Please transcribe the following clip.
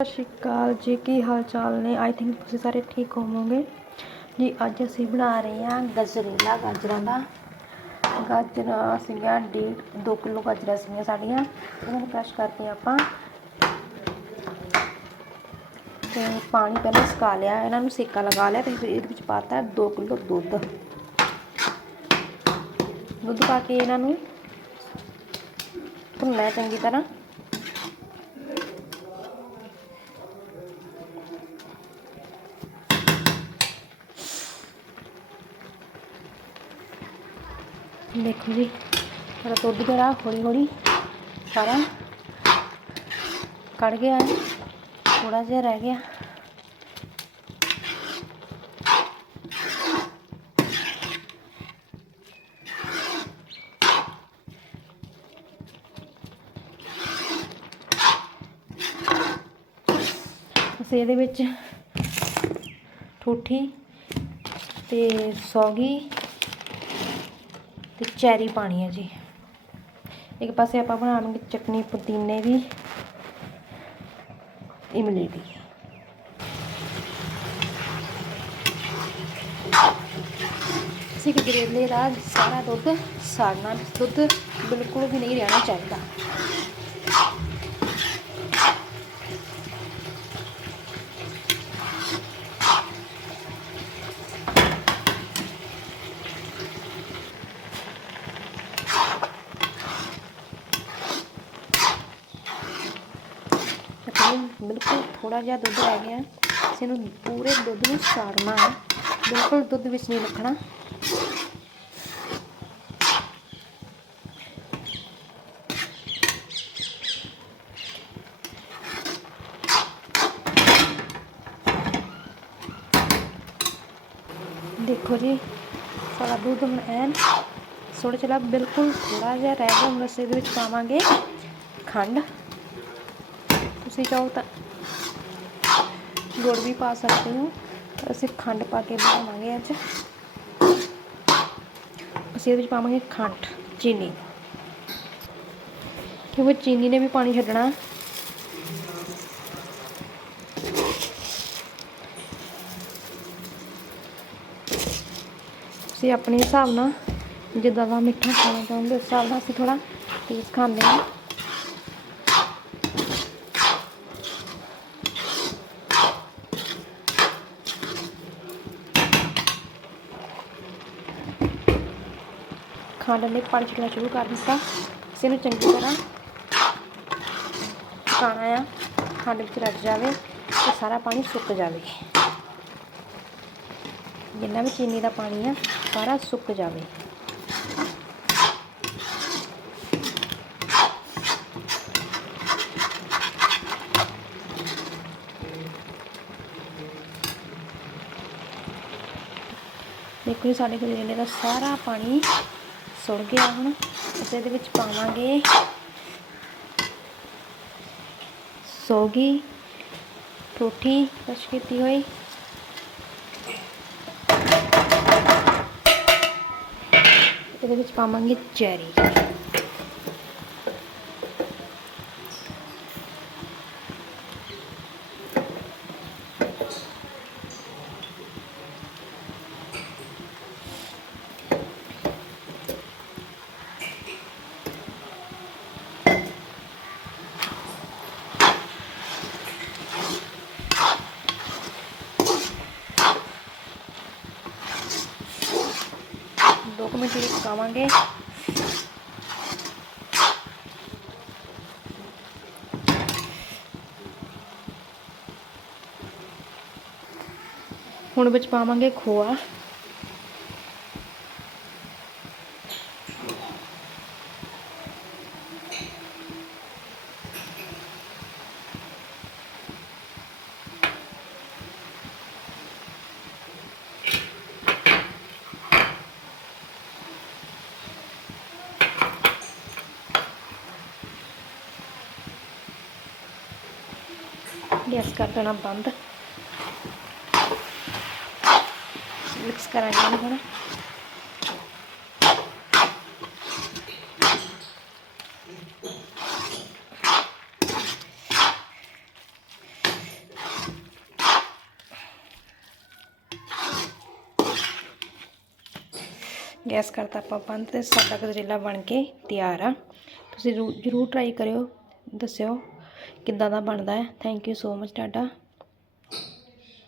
ਸਤਿ ਸ਼੍ਰੀ ਅਕਾਲ ਜੀ, ਕੀ ਹਾਲ ਚਾਲ ਨੇ? ਆਈ ਥਿੰਕ ਤੁਸੀਂ ਸਾਰੇ ਠੀਕ ਹੋਵੋਗੇ? ਜੀ, ਅੱਜ ਅਸੀਂ ਬਣਾ ਰਹੇ ਹਾਂ ਗਜਰੇਲਾ, ਗਾਜਰਾਂ ਦਾ। ਗਾਜਰਾਂ ਸੀਗੀਆਂ ਡੇਢ 2 ਕਿਲੋ ਗਾਜਰਾਂ ਸੀਗੀਆਂ ਸਾਡੀਆਂ। ਇਹਨਾਂ ਨੂੰ ਕ੍ਰਸ਼ ਕਰਕੇ ਆਪਾਂ। ਤੇ ਪਾਣੀ ਪਹਿਲਾਂ ਸੁਕਾ ਲਿਆ, ਇਹਨਾਂ ਨੂੰ ਸੇਕਾ ਲਗਾ ਲਿਆ ਤੇ ਫਿਰ ਇਹਦੇ ਵਿੱਚ ਪਾਤਾ 2 ਕਿਲੋ ਦੁੱਧ। ਦੁੱਧ ਪਾ ਕੇ ਇਹਨਾਂ ਨੂੰ ਭੁੰਨਣਾ ਚੰਗੀ ਤਰ੍ਹਾਂ। ਦੇਖੋ ਜੀ ਸਾਡਾ ਦੁੱਧ ਜਿਹੜਾ ਹੌਲੀ ਹੌਲੀ ਸਾਰਾ ਕੜ ਗਿਆ ਹੈ ਥੋੜਾ ਜਿਹਾ ਰਹਿ ਗਿਆ। ਅਸੀਂ ਇਹਦੇ ਵਿੱਚ ਠੂਠੀ ਤੇ ਸੌਗੀ ਤੇ ਚੈਰੀ ਪਾਣੀ ਹੈ ਜੀ। ਇੱਕ ਪਾਸੇ ਆਪਾਂ ਬਣਾਵਾਂਗੇ ਚਟਨੀ, ਪੁਦੀਨੇ ਦੀ ਇਮਲੀ ਦੀ ਅਸੀਂ ਗਜਰੇਲੇ ਦਾ ਸਾਰਾ ਦੁੱਧ, ਸਾੜਨਾ ਦੁੱਧ ਬਿਲਕੁਲ ਵੀ ਨਹੀਂ ਰਹਿਣਾ ਚਾਹੀਦਾ। ਬਿਲਕੁਲ ਥੋੜਾ ਜਿਹਾ ਦੁੱਧ ਰਹਿ ਗਿਆ ਇਸ ਨੂੰ ਪੂਰੇ ਦੁੱਧ ਨੂੰ ਸਾੜਨਾ ਹੈ। ਬਿਲਕੁਲ ਦੁੱਧ ਵਿੱਚ ਨਹੀਂ ਰੱਖਣਾ। ਦੇਖੋ ਜੀ, ਸਾਡਾ ਦੁੱਧ ਹੁਣ ਐਨ ਸੁੜ ਚਲਾ। ਬਿਲਕੁਲ ਥੋੜਾ ਜਿਹਾ ਰਹਿ ਗਿਆ। ਹੁਣ ਅਸੀਂ ਇਹਦੇ ਵਿੱਚ ਪਾਵਾਂਗੇ ਖੰਡ। ਤੁਸੀਂ ਚਾਹੋ ਤਾਂ ਗੁੜ ਵੀ ਪਾ ਸਕਦੇ ਹੋ। ਅਸੀਂ ਖੰਡ ਪਾ ਕੇ ਬਣਾਵਾਂਗੇ ਅੱਜ। ਅਸੀਂ ਇਹਦੇ ਵਿੱਚ ਪਾਵਾਂਗੇ ਖੰਡ, ਚੀਨੀ। ਕਿਉਂਕਿ ਚੀਨੀ ਨੇ ਵੀ ਪਾਣੀ ਛੱਡਣਾ। ਤੁਸੀਂ ਆਪਣੇ ਹਿਸਾਬ ਨਾਲ ਜਿੱਦਾਂ ਦਾ ਮਿੱਠਾ ਖਾਣਾ ਚਾਹੁੰਦੇ ਉਸ ਹਿਸਾਬ ਨਾਲ ਅਸੀਂ ਥੋੜਾ ਤੇਜ਼ ਖਾਂਦੇ ਹਾਂ। ਖੰਡ ਨੇ ਪਾਣੀ ਛੱਡਣਾ ਸ਼ੁਰੂ ਕਰ ਦਿੱਤਾ। ਇਸੇ ਨੂੰ ਚੰਗੀ ਤਰ੍ਹਾਂ ਪਕਾਉਣਾ ਆ, ਖੰਡ ਵਿੱਚ ਰੱਜ ਜਾਵੇ ਤੇ ਸਾਰਾ ਪਾਣੀ ਸੁੱਕ ਜਾਵੇ। ਜਿੰਨਾ ਵੀ ਚੀਨੀ ਦਾ ਪਾਣੀ ਆ, ਸਾਰਾ ਸੁੱਕ ਜਾਵੇ। ਦੇਖੋ ਜੀ, ਸਾਡੇ ਗਜਰੇਲੇ ਦਾ ਸਾਰਾ ਪਾਣੀ ਸੁੜ ਗਿਆ ਹੁਣ, ਅਸੀਂ ਇਹਦੇ ਵਿੱਚ ਪਾਵਾਂਗੇ ਸੋਗੀ ਟੋਠੀ ਕਸ਼ ਕੀਤੀ ਹੋਈ। ਇਹਦੇ ਵਿੱਚ ਪਾਵਾਂਗੇ ਚੈਰੀ। ਦੋ ਪਕਾਵਾਂਗੇ ਹੁਣ ਵਿੱਚ ਪਾਵਾਂਗੇ ਖੋਆ। ਗੈਸ ਕਰ ਦੇਣਾ ਬੰਦ। ਮਿਕਸ ਕਰਾਂਗੇ ਹੁਣ। ਗੈਸ ਕਰਤਾ ਆਪਾਂ ਬੰਦ ਤੇ ਸਾਡਾ ਗਜਰੇਲਾ ਬਣ ਕੇ ਤਿਆਰ ਆ। ਤੁਸੀਂ ਜ਼ਰੂਰ ਟਰਾਈ ਕਰਿਓ, ਦੱਸਿਓ। ਕਿੱਦਾਂ ਦਾ ਬਣਦਾ ਹੈ? ਥੈਂਕ ਯੂ ਸੋ ਮਚ ਤੁਹਾਡਾ